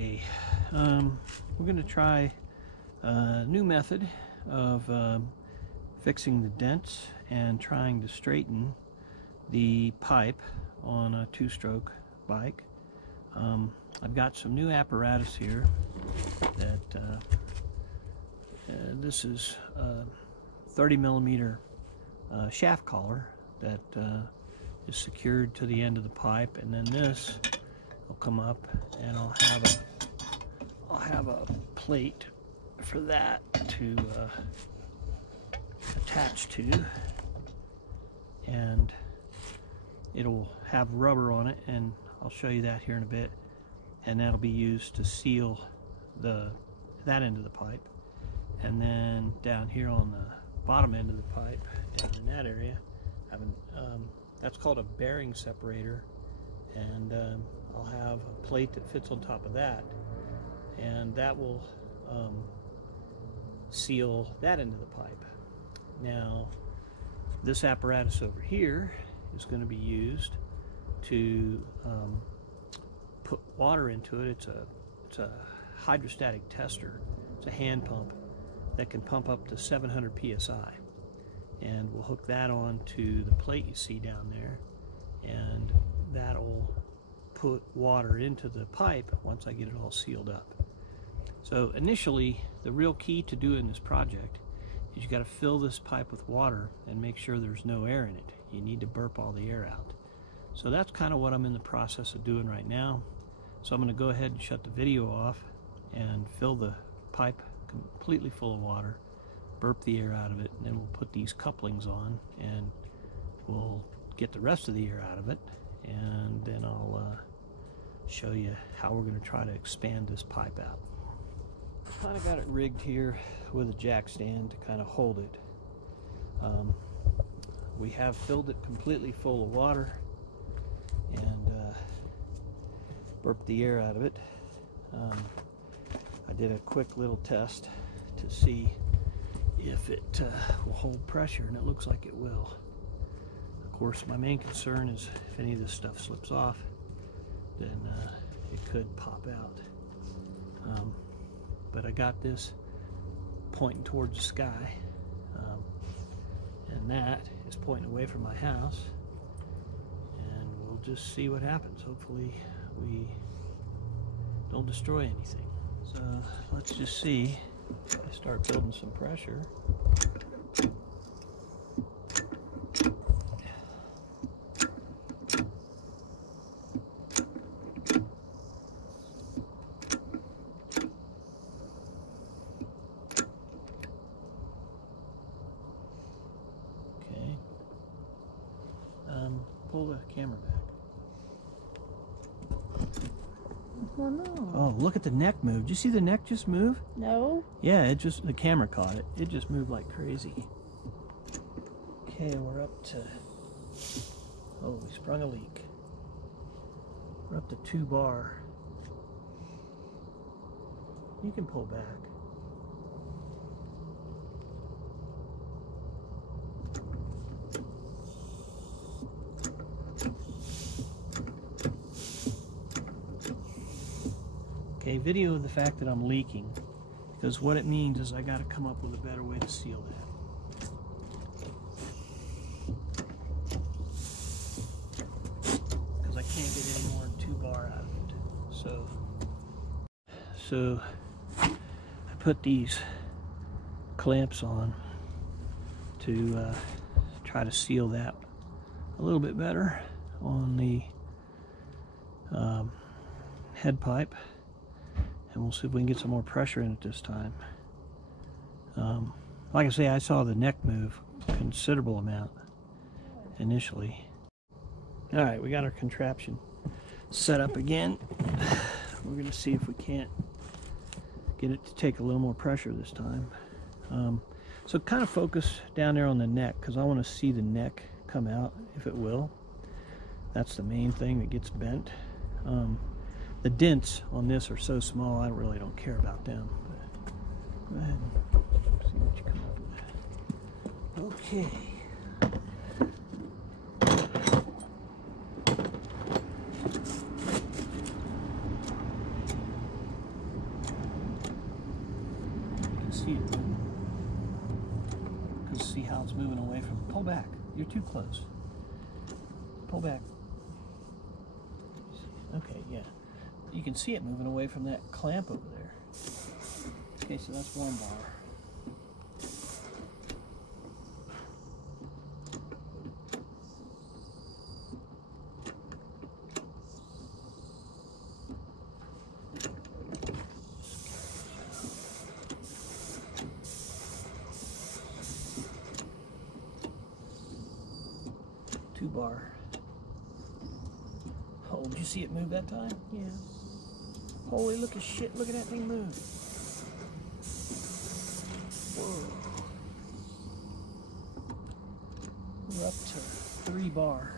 Okay, we're going to try a new method of fixing the dents and trying to straighten the pipe on a two-stroke bike. I've got some new apparatus here that this is a 30 millimeter shaft collar that is secured to the end of the pipe, and then this will come up and I'll have a plate for that to attach to, and it'll have rubber on it, and I'll show you that here in a bit, and that'll be used to seal that end of the pipe. And then down here on the bottom end of the pipe, down in that area, that's called a bearing separator, and I'll have a plate that fits on top of that, and that will seal that end of the pipe. Now, this apparatus over here is going to be used to put water into it. It's a hydrostatic tester. It's a hand pump that can pump up to 700 psi, and we'll hook that on to the plate you see down there, and that'll put water into the pipe once I get it all sealed up. So initially, the real key to doing this project is you got to fill this pipe with water and make sure there's no air in it. You need to burp all the air out. So that's kind of what I'm in the process of doing right now. So I'm going to go ahead and shut the video off and fill the pipe completely full of water, burp the air out of it, and then we'll put these couplings on and we'll get the rest of the air out of it, and then I'll show you how we're going to try to expand this pipe out. Kind of got it rigged here with a jack stand to kind of hold it. We have filled it completely full of water and burped the air out of it. I did a quick little test to see if it will hold pressure, and it looks like it will. Of course, my main concern is if any of this stuff slips off, then it could pop out. But I got this pointing towards the sky, and that is pointing away from my house, and we'll just see what happens. Hopefully we don't destroy anything. So let's just see. I start building some pressure. Okay. Pull the camera back. Oh, no. Oh, look at the neck move. Did you see the neck just move? No. Yeah, the camera caught it. It just moved like crazy. Okay, we're up to, oh, we sprung a leak. We're up to 2 bar. You can pull back. Okay, video of the fact that I'm leaking, because what it means is I got to come up with a better way to seal that. Because I can't get any more than 2 bar out of it. So I put these clamps on to try to seal that a little bit better on the head pipe. And we'll see if we can get some more pressure in it this time. Like I say, I saw the neck move a considerable amount initially. All right, we got our contraption set up again. We're going to see if we can't get it to take a little more pressure this time. So kind of focus down there on the neck, because I want to see the neck come out, if it will. That's the main thing that gets bent. The dents on this are so small, I really don't care about them. But go ahead and see what you come up with. Okay. see it moving. Because see how it's moving away from. Pull back. You're too close. Pull back. Okay, yeah. You can see it moving away from that clamp over there. Okay, so that's one bar. Two bar. Oh, did you see it move that time? Yeah. Holy, look at shit, look at that thing move. Whoa. We're up to 3 bar.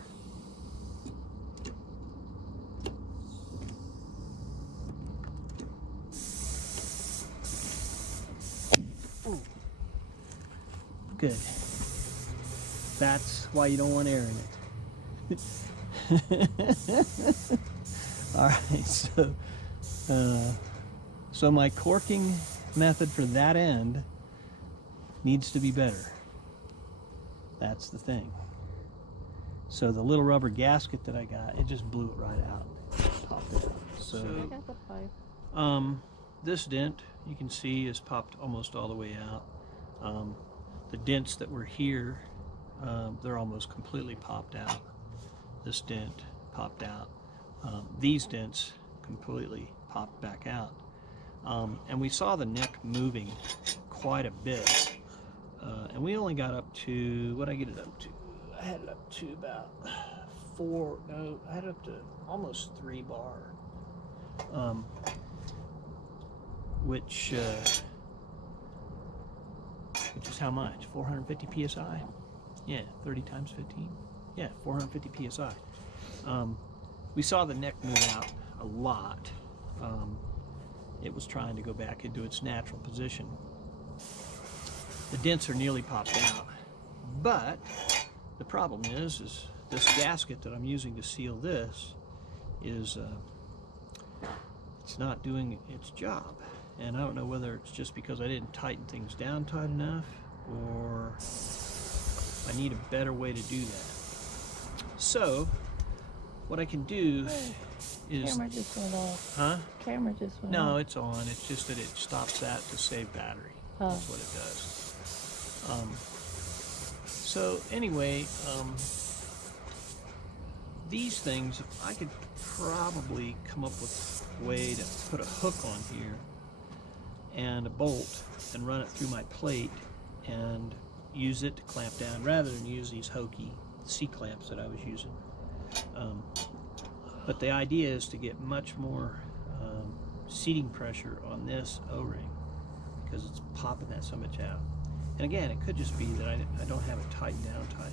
Ooh. Good. That's why you don't want air in it. All right, so my corking method for that end needs to be better. That's the thing. So the little rubber gasket that I got, it just blew it right out. Popped it out. So I got the pipe. this dent, you can see, is popped almost all the way out. The dents that were here, they're almost completely popped out. This dent popped out. These dents completely popped back out. And we saw the neck moving quite a bit. And we only got up to, what did I get it up to? I had it up to about I had it up to almost 3 bar. Which is how much? 450 psi? Yeah, 30 times 15. Yeah, 450 psi. We saw the neck move out a lot. It was trying to go back into its natural position. The dents are nearly popped out, but the problem is this gasket that I'm using to seal this is it's not doing its job. And I don't know whether it's just because I didn't tighten things down tight enough, or I need a better way to do that. So what I can do is... Camera just went off. Huh? Camera just went off. No, it's on. It's just that it stops that to save battery. Oh. That's what it does. So anyway, these things, I could probably come up with a way to put a hook on here and a bolt and run it through my plate and use it to clamp down rather than use these hokey C-clamps that I was using. But the idea is to get much more seating pressure on this O-ring because it's popping that so much out. And again, it could just be that I don't have it tightened down tight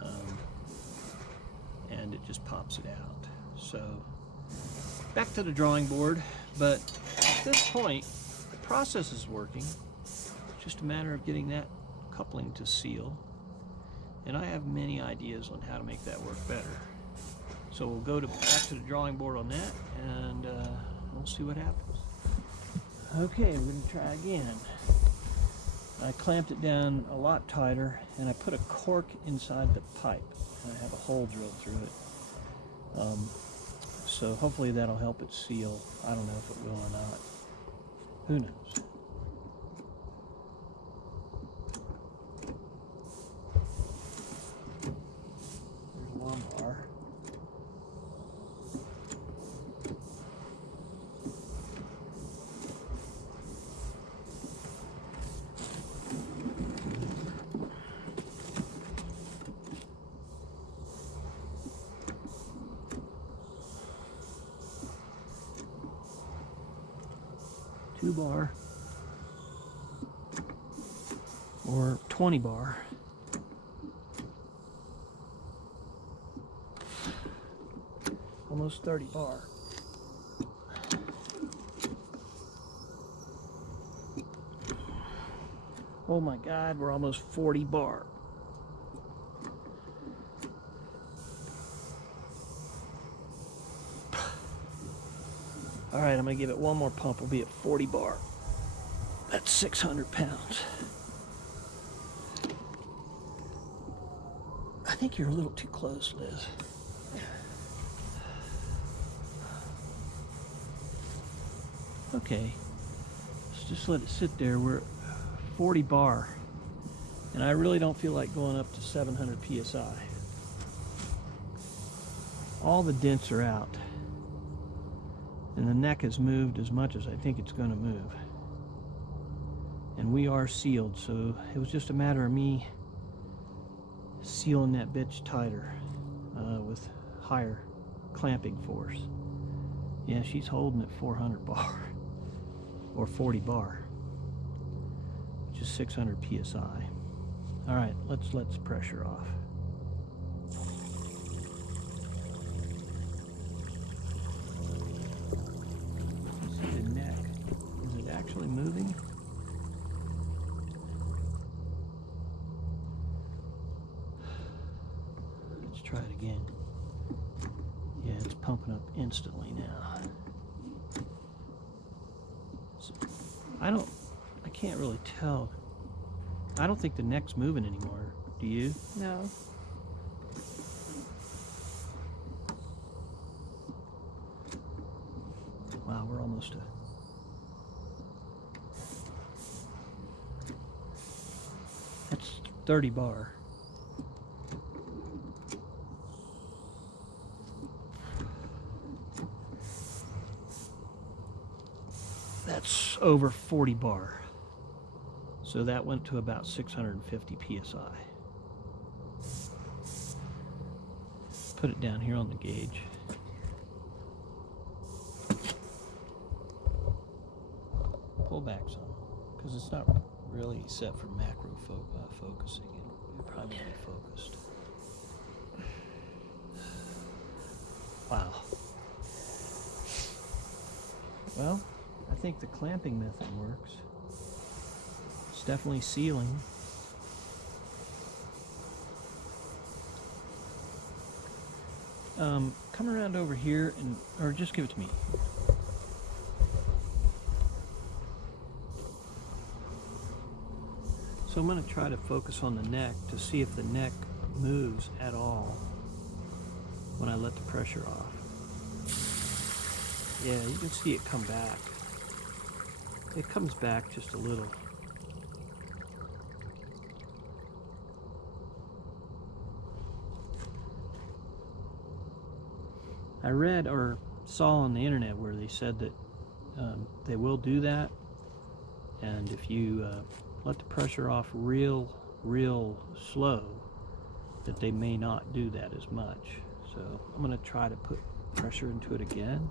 enough. And it just pops it out. So back to the drawing board, but at this point the process is working. It's just a matter of getting that coupling to seal, and I have many ideas on how to make that work better. So we'll go back to the drawing board on that, and we'll see what happens. Okay, we're going to try again. I clamped it down a lot tighter, and I put a cork inside the pipe. I have a hole drilled through it. So hopefully that'll help it seal. I don't know if it will or not. Who knows? There's one bar. Two bar or 20 bar. Almost 30 bar. Oh my God, we're almost 40 bar. All right, I'm gonna give it one more pump. We'll be at 40 bar. That's 600 pounds. I think you're a little too close, Liz. Okay, let's just let it sit there. We're at 40 bar, and I really don't feel like going up to 700 psi. All the dents are out, and the neck has moved as much as I think it's going to move. And we are sealed, so it was just a matter of me sealing that bitch tighter with higher clamping force. Yeah, she's holding at 400 bar or 40 bar, which is 600 psi. All right, let's pressure off. You see the neck? Is it actually moving? Let's try it again. Yeah, it's pumping up instantly now. So, I can't really tell. I don't think the neck's moving anymore. Do you? No. Wow, we're almost that's 30 bar. That's over 40 bar. So that went to about 650 psi. Put it down here on the gauge. Pull back some, because it's not really set for macro focusing. It probably won't be focused. Wow. Well, I think the clamping method works. It's definitely sealing. Come around over here or just give it to me. So I'm going to try to focus on the neck to see if the neck moves at all when I let the pressure off. Yeah, you can see it come back. It comes back just a little. I read or saw on the internet where they said that they will do that, and if you let the pressure off real slow, that they may not do that as much. So I'm going to try to put pressure into it again.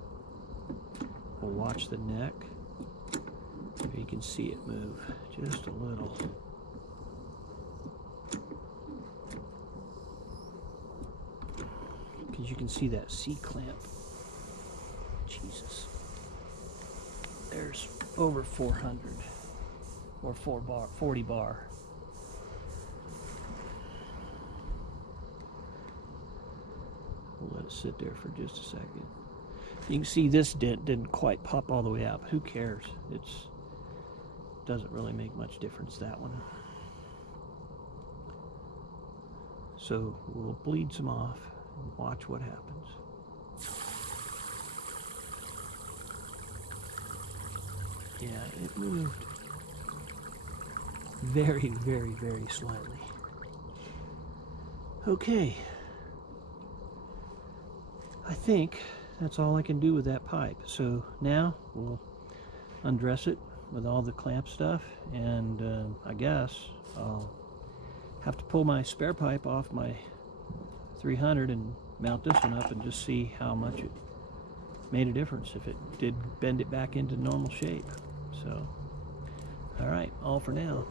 We'll watch the neck. You can see it move just a little. Because you can see that C-clamp. Jesus. There's over 400 or 40 bar. We'll let it sit there for just a second. You can see this dent didn't quite pop all the way out, but who cares? It doesn't really make much difference, that one. So we'll bleed some off and watch what happens. Yeah, it moved very slightly. Okay. I think that's all I can do with that pipe. So now we'll undress it with all the clamp stuff, and I guess I'll have to pull my spare pipe off my 300 and mount this one up and just see how much it made a difference, if it did bend it back into normal shape. So, all right, all for now.